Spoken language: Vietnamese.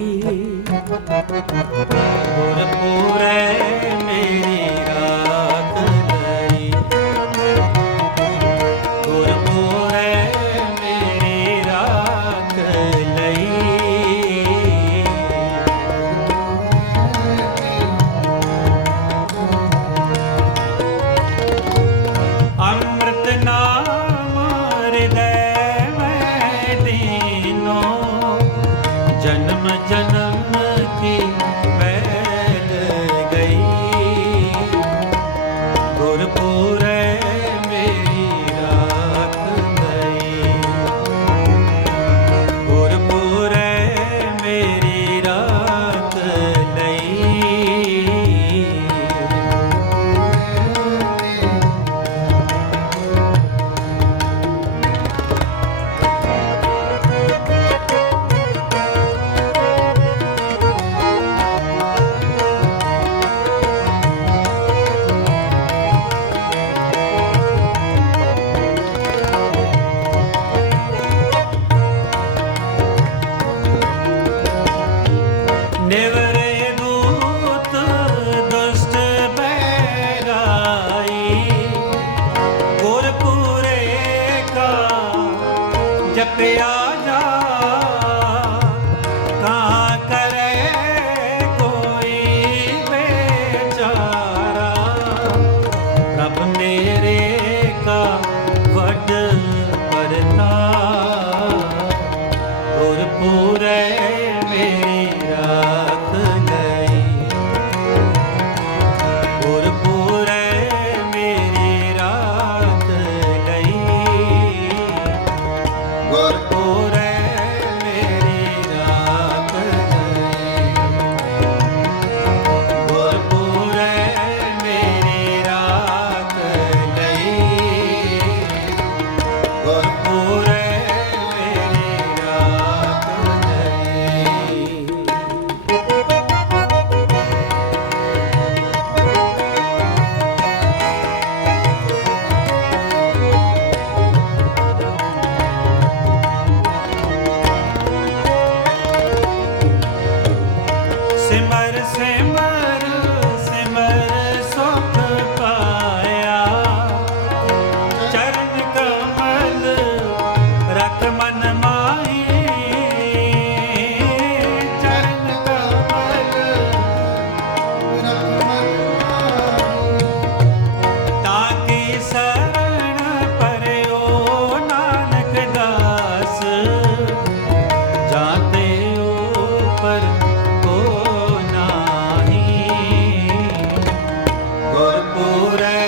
What a মোর পুর ਜਪਿਆ por.